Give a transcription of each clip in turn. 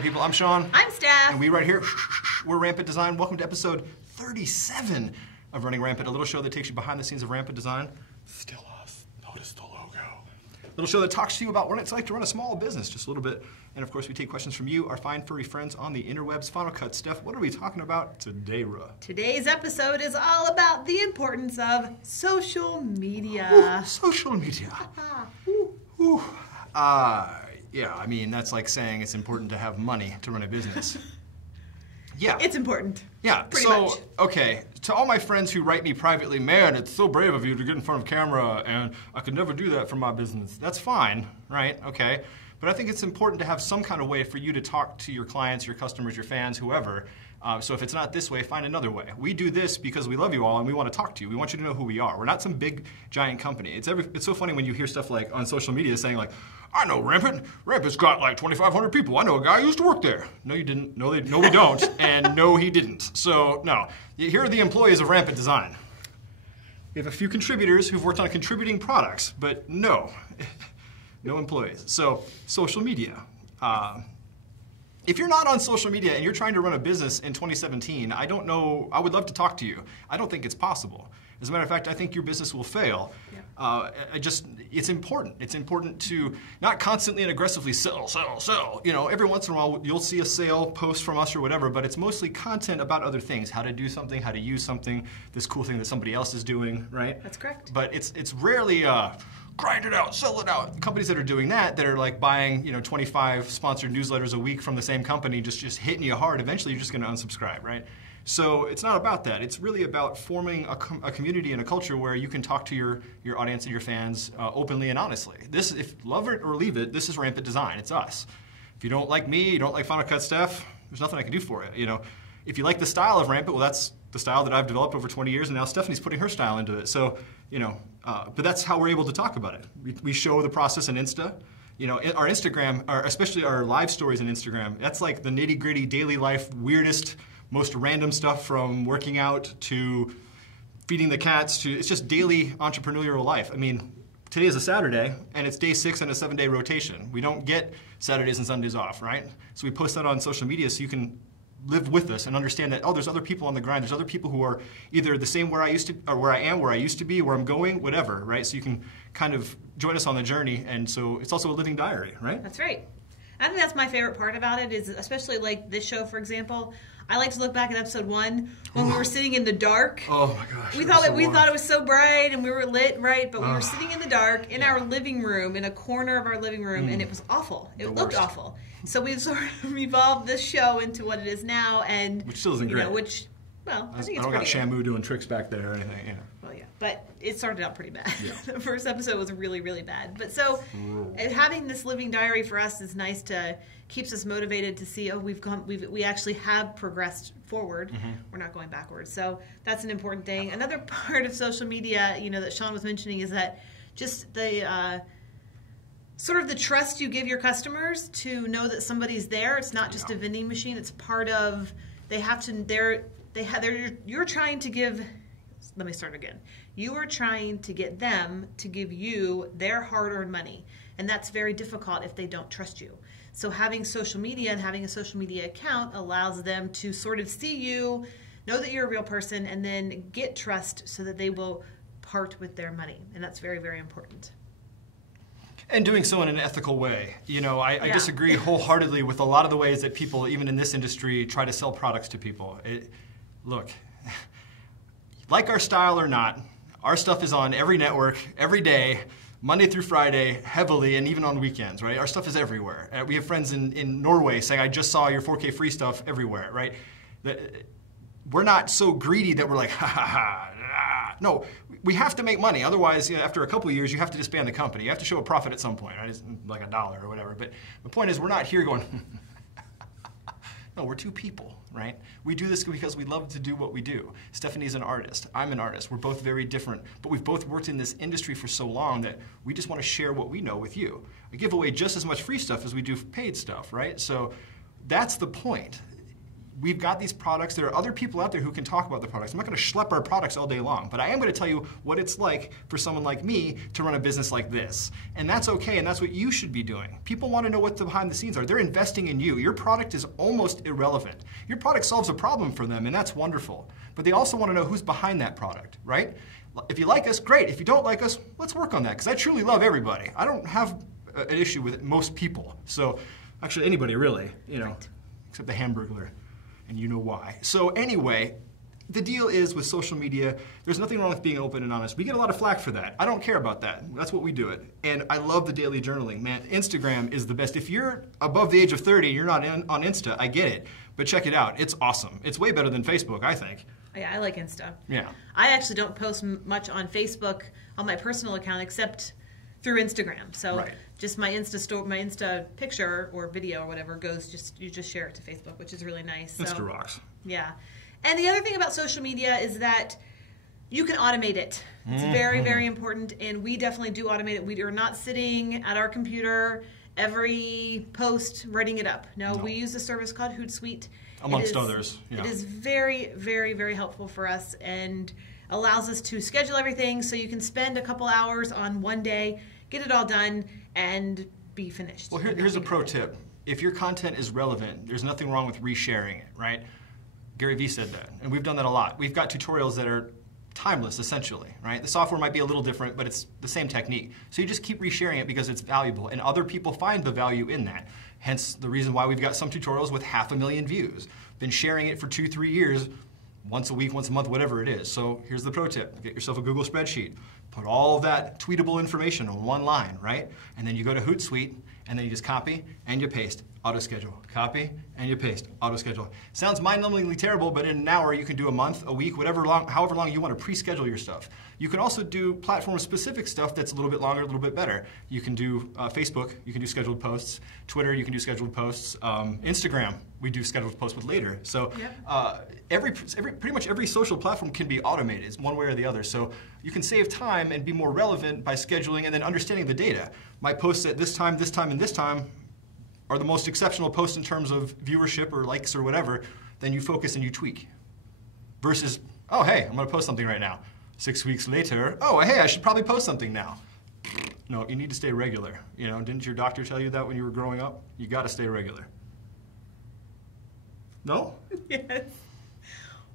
party people. I'm Sean. I'm Steph. And we right here, we're Rampant Design. Welcome to episode 37 of Running Rampant, a little show that takes you behind the scenes of Rampant Design. Still us. Notice the logo. Little show that talks to you about what it's like to run a small business, just a little bit. And of course, we take questions from you, our fine furry friends on the interwebs. Final Cut, Steph, what are we talking about today, Ruh? Today's episode is all about the importance of social media. Ooh, social media. Yeah, I mean, that's like saying it's important to have money to run a business. Yeah. It's important. Yeah, pretty much. Okay, to all my friends who write me privately, man, it's so brave of you to get in front of camera, and I could never do that for my business. That's fine, right? Okay. But I think it's important to have some kind of way for you to talk to your clients, your customers, your fans, whoever. So if it's not this way, find another way. We do this because we love you all and we want to talk to you. We want you to know who we are. We're not some big, giant company. It's so funny when you hear stuff like on social media saying like, I know Rampant. Rampant's got like 2,500 people. I know a guy who used to work there. No, you didn't. No, we don't. And no, he didn't. So no. Here are the employees of Rampant Design. We have a few contributors who've worked on contributing products, but no. No employees. So social media. If you're not on social media and you're trying to run a business in 2017, I don't know, I would love to talk to you. I don't think it's possible. As a matter of fact, I think your business will fail. Yeah. It's important. It's important to not constantly and aggressively sell, sell, sell. You know, every once in a while you'll see a sale post from us or whatever, but it's mostly content about other things, how to do something, how to use something, this cool thing that somebody else is doing, right? That's correct. But it's rarely grind it out, sell it out. Companies that are doing that are like buying, 25 sponsored newsletters a week from the same company, just hitting you hard. Eventually, you're just going to unsubscribe, right? So it's not about that. It's really about forming a community and a culture where you can talk to your audience and your fans openly and honestly. This, if love it or leave it, this is Rampant Design. It's us. If you don't like me, you don't like Final Cut Steph, there's nothing I can do for it. If you like the style of Rampant, well, that's the style that I've developed over 20 years, and now Stephanie's putting her style into it. So, but that's how we're able to talk about it. We show the process in Insta. Our Instagram, especially our live stories on Instagram, that's like the nitty-gritty daily life, weirdest, most random stuff from working out to feeding the cats to, it's just daily entrepreneurial life. I mean, today is a Saturday, and it's day 6 in a 7-day rotation. We don't get Saturdays and Sundays off, right? So we post that on social media so you can live with us and understand that, there's other people on the grind. There's other people who are either the same where I used to, or where I am, where I used to be, where I'm going, whatever, right? So you can kind of join us on the journey, and so it's also a living diary, right? That's right. I think that's my favorite part about it, is especially like this show, for example. I like to look back at episode 1 when we were sitting in the dark. Oh my gosh. We thought it was so bright and we were lit, right? But we were sitting in the dark in our living room, in a corner of our living room, and it was awful. It looked awful. So we've sort of evolved this show into what it is now, and which still isn't great. I think it's I don't got Shamu doing tricks back there or anything. Well, yeah, but it started out pretty bad. Yeah. The first episode was really, really bad. But so having this living diary for us is nice keeps us motivated to see, we actually have progressed forward. Mm-hmm. We're not going backwards. So that's an important thing. Another part of social media, that Sean was mentioning, is that just the sort of the trust you give your customers to know that somebody's there. It's not just a vending machine. It's part of, you're trying to give, let me start again. You are trying to get them to give you their hard-earned money. And that's very difficult if they don't trust you. So having social media and having a social media account allows them to sort of see you, know that you're a real person, and then get trust so that they will part with their money. And that's very, very important. And doing so in an ethical way. I disagree wholeheartedly with a lot of the ways that people, even in this industry, try to sell products to people. Look, like our style or not, our stuff is on every network, every day, Monday through Friday, heavily, and even on weekends, right? Our stuff is everywhere. We have friends in Norway saying, I just saw your 4K free stuff everywhere, right? We're not so greedy that we're like, ha ha ha. No, we have to make money. Otherwise, after a couple of years, you have to disband the company. You have to show a profit at some point, right? It's like $1 or whatever. But the point is, we're not here going, no, we're two people, right? We do this because we love to do what we do. Stephanie's an artist. I'm an artist. We're both very different, but we've both worked in this industry for so long that we just want to share what we know with you. We give away just as much free stuff as we do paid stuff, right? So that's the point. we've got these products. There are other people out there who can talk about the products. I'm not going to schlep our products all day long, but I am going to tell you what it's like for someone like me to run a business like this. And that's okay, and that's what you should be doing. People want to know what the behind the scenes are. They're investing in you. Your product is almost irrelevant. Your product solves a problem for them, and that's wonderful. But they also want to know who's behind that product, right? If you like us, great. If you don't like us, let's work on that, because I truly love everybody. I don't have an issue with most people. So, actually anybody really, except the Hamburglar, and you know why. So anyway, the deal is with social media, there's nothing wrong with being open and honest. We get a lot of flack for that. I don't care about that. That's what we do it. And I love the daily journaling. Man, Instagram is the best. If you're above the age of 30 and you're not on Insta, I get it. But check it out. It's awesome. It's way better than Facebook, I think. Yeah, I like Insta. Yeah. I actually don't post much on Facebook on my personal account except through Instagram. So just my Insta picture or video or whatever you just share it to Facebook, which is really nice. Insta rocks. Yeah. And the other thing about social media is that you can automate it. It's very, very important, and we definitely do automate it. We are not sitting at our computer every post writing it up. No, we use a service called Hootsuite. Amongst others. Yeah. It is very, very, very helpful for us and allows us to schedule everything so you can spend a couple hours on one day, get it all done, and be finished. Well, here's a pro tip. If your content is relevant, there's nothing wrong with resharing it, right? Gary Vee said that, and we've done that a lot. We've got tutorials that are timeless, essentially, right? The software might be a little different, but it's the same technique. So you just keep resharing it because it's valuable, and other people find the value in that. Hence the reason why we've got some tutorials with 500,000 views. Been sharing it for 2-3 years, once a week, once a month, whatever it is. So here's the pro tip. Get yourself a Google spreadsheet. Put all of that tweetable information on one line, right? And then you go to Hootsuite, and then you just copy and you paste, auto-schedule. Copy and you paste, auto-schedule. Sounds mind-numbingly terrible, but in an hour you can do a month, a week, however long you want to pre-schedule your stuff. You can also do platform-specific stuff that's a little bit longer, a little bit better. You can do Facebook, you can do scheduled posts. Twitter, you can do scheduled posts. Instagram, we do scheduled posts with later. So pretty much every social platform can be automated, one way or the other. So you can save time and be more relevant by scheduling and then understanding the data. My posts at this time, and this time are the most exceptional posts in terms of viewership or likes or whatever. Then you focus and you tweak. Versus, oh, hey, I'm going to post something right now. 6 weeks later, oh, hey, I should probably post something now. No, you need to stay regular. Didn't your doctor tell you that when you were growing up? You got to stay regular. No? Yes.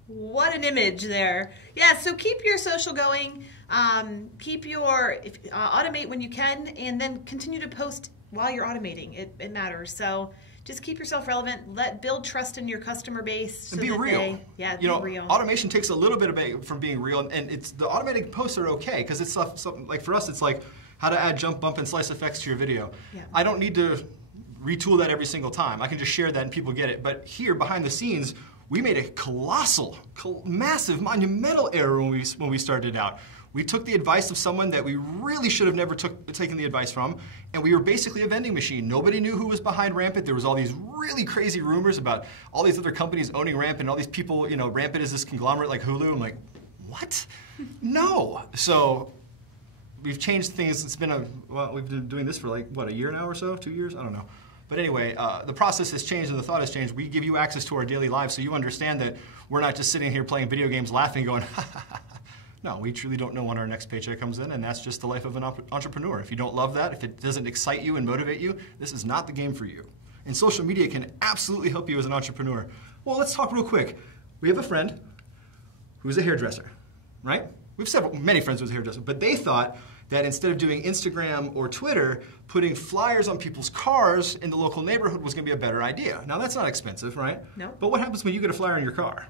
What an image there. Yeah, so keep your social going. Automate when you can, and then continue to post while you're automating. It matters. So just keep yourself relevant. Build trust in your customer base. And be real. Be real. Automation takes a little bit from being real, and the automated posts are okay because it's stuff like for us, it's like how to add jump, bump, and slice effects to your video. Yeah. I don't need to retool that every single time. I can just share that and people get it. But here, behind the scenes, we made a colossal, massive, monumental error when we started out. We took the advice of someone that we really should have never taken the advice from, and we were basically a vending machine. Nobody knew who was behind Rampant. There was all these really crazy rumors about all these other companies owning Rampant, all these people, Rampant is this conglomerate like Hulu. I'm like, what? No. So we've changed things. We've been doing this for a year now or so, 2 years? I don't know. But anyway, the process has changed and the thought has changed. We give you access to our daily lives so you understand that we're not just sitting here playing video games laughing going, ha, ha, ha. No, we truly don't know when our next paycheck comes in, and that's just the life of an entrepreneur. If you don't love that, if it doesn't excite you and motivate you, this is not the game for you. And social media can absolutely help you as an entrepreneur. Well, let's talk real quick. We have a friend who's a hairdresser, right? We have many friends who's a hairdresser, but they thought that instead of doing Instagram or Twitter, putting flyers on people's cars in the local neighborhood was going to be a better idea. Now, that's not expensive, right? No. But what happens when you get a flyer in your car?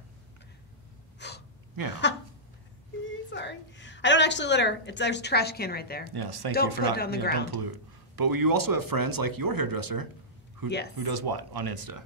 Yeah. Sorry. I don't actually litter. There's a trash can right there. Yes, thank you for not on the ground. Don't pollute. But you also have friends like your hairdresser who does what on Insta?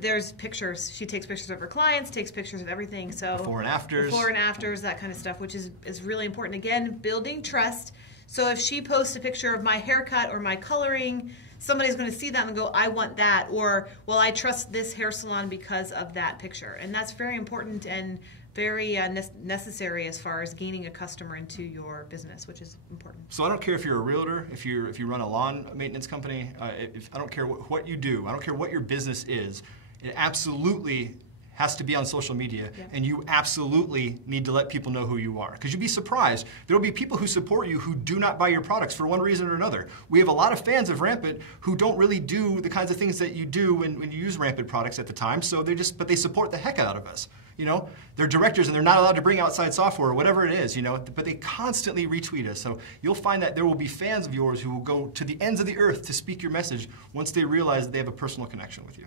There's pictures. She takes pictures of her clients, takes pictures of everything. So before and afters. Before and afters, that kind of stuff, which is really important. Again, building trust. So if she posts a picture of my haircut or my coloring, somebody's going to see that and go, I want that. Or, well, I trust this hair salon because of that picture. And that's very important and very necessary as far as gaining a customer into your business, which is important. So I don't care if you're a realtor, if you run a lawn maintenance company, I don't care what you do, I don't care what your business is, it absolutely has to be on social media, and you absolutely need to let people know who you are. Because you'd be surprised, there will be people who support you who do not buy your products for one reason or another. We have a lot of fans of Rampant who don't really do the kinds of things that you do when you use Rampant products at the time, so but they support the heck out of us. You know, they're directors and they're not allowed to bring outside software or whatever it is, you know, but they constantly retweet us. So you'll find that there will be fans of yours who will go to the ends of the earth to speak your message once they realize that they have a personal connection with you.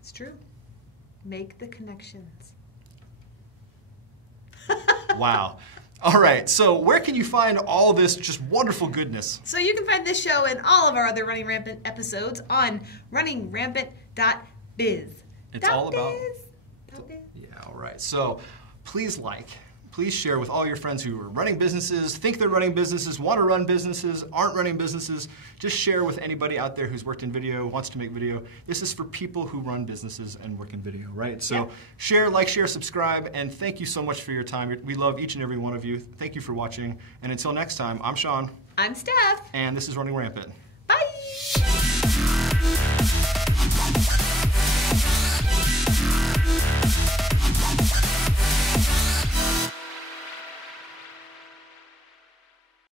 It's true. Make the connections. Wow. All right, so where can you find all this just wonderful goodness? So you can find this show and all of our other Running Rampant episodes on runningrampant.biz. It's all about... Biz. Yeah, all right. So please please share with all your friends who are running businesses, think they're running businesses, want to run businesses, aren't running businesses. Just share with anybody out there who's worked in video, wants to make video. This is for people who run businesses and work in video, right? So share, like, share, subscribe, and thank you so much for your time. We love each and every one of you. Thank you for watching. And until next time, I'm Sean. I'm Steph. And this is Running Rampant.